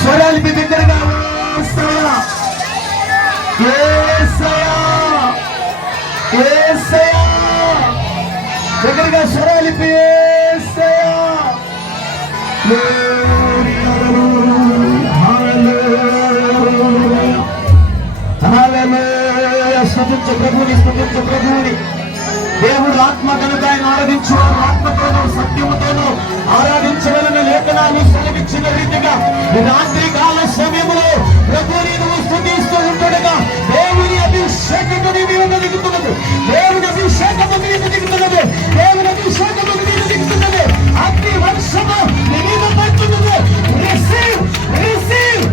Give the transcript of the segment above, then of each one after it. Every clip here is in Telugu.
స్వరాలిపి దగ్గరగా దగ్గరగా స్వరాలిపి స్తుతించు ప్రభుని, స్తుతించు ప్రభుని. దేవుడు ఆత్మ కనుక ఆయన ఆరాధించువారు ఆత్మతోనూ సత్యముతోనూ ఆరాధించవలని లేఖనాలు సెలవిచ్చిన రీతిగా రాత్రి కాల సమయంలో ప్రభుని నువ్వు స్తుతిస్తూ ఉంటుండగా దేవుని అభిషేకము నీ మీద దిగుతున్నది. దేవుని అభిషేకము మీద దిగుతున్నది. దేవుని అభిషేకము మీద దిగుతున్నది. అగ్ని వర్షము నీ మీద పడుతున్నది. రిసీవ్ రిసీవ్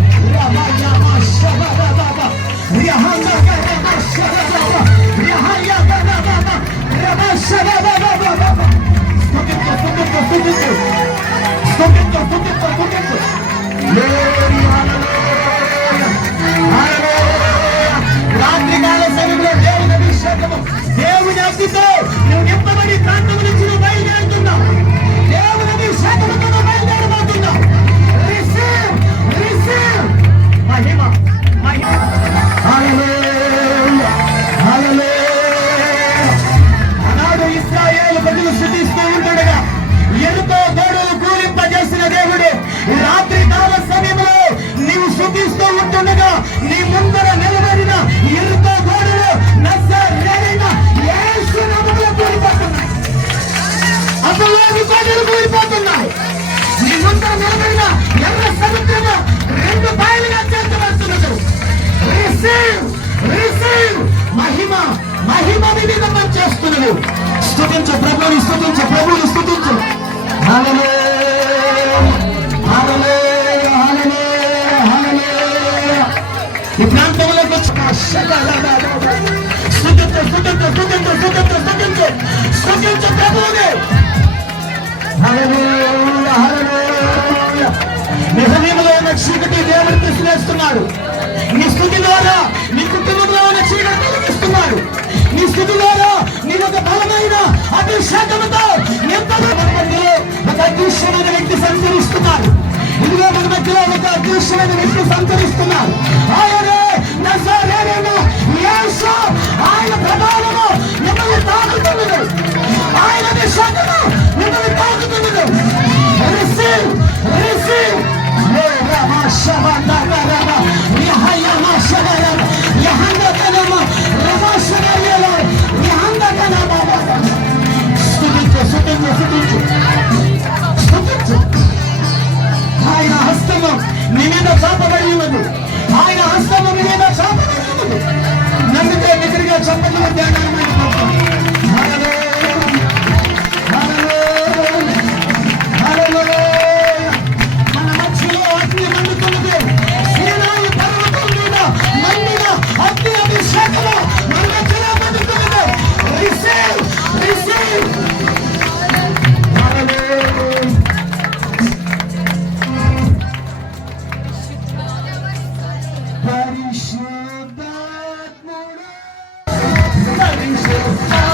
రాత్రికాల సమయంలో దేవుని అభిషేకము దేవుని అగ్నితో నువ్వు నింపబడి ప్రాంతం నుంచి నువ్వు బయలుదేరుతున్నావు. దేవుని అభిషేకముతో నువ్వు బయలుదేరబోతున్నావు. రిసీవ్ రిసీవ్ మహిమ మహిమ. ఆనాడు ఇశ్రాయేలు ప్రజలు స్తుతిస్తూ ఉండగా ఎరుకో గోడలు కూలింపజేసిన దేవుడు రాత్రి కాల సమయంలో నీవు స్తుతిస్తూ ఉంటుండగా నీ ముందర నిలబడిన ఎరుకో గోడలు నజరేయుడైన యేసు నామములో కూలిపోతున్నాయి. అసలు గోడలు కూలిపోతున్నాయి. నీ ముందర నిలబడిన ఎర్ర సముద్రము రెండు బయలుగా చేర్చబడుతున్నది. రిసీవ్ రిసీవ్ మహిమ మహిమ మీద చేస్తున్నాడు. స్తుతించు ప్రభుని, స్తుతించు ప్రభుని, స్తుతించు. ఈ ప్రాంతంలోకి స్తుతించు ప్రభువుని. నిజంలో ఉన్న చీకటి దేవుడు తీసివేస్తున్నాడు. నీ స్థుతి ద్వారా నీ కుటుంబంలో ఉన్న చీకటి తొలగిస్తున్నాడు. నీ స్థుతి ద్వారా నీ ఒక బలమైన అభిషేకంతో ఒక అదృశ్యమైన వ్యక్తి సంచరిస్తున్నాడు. ఇదిగో మన మధ్యలో ఒక అదృశ్యమైన వ్యక్తి సంచరిస్తున్నారు. ఆయనే నజరేయుడైన యేసు. ఆయన ప్రభావము మిమ్మల్ని తాకుతున్నది. ఆయన అభిషేకము మిమ్మల్ని తాకుతున్నది. Receive receive. ఆయన హస్తము నీ మీద చాపబడి ఉన్నది. ఆయన హస్తము నీ మీద చాపబడి ఉన్నది. నమ్మితే దగ్గరగా చప్పట్లు మన మధ్యలో అగ్ని మండుతున్నది. సీనాయి పర్వతం మీద మండిన అగ్ని అభిషేకము మన మధ్యలో మండుతున్నది. Receive receive. పరిశుద్ధాత్ముడా పరిశుద్ధ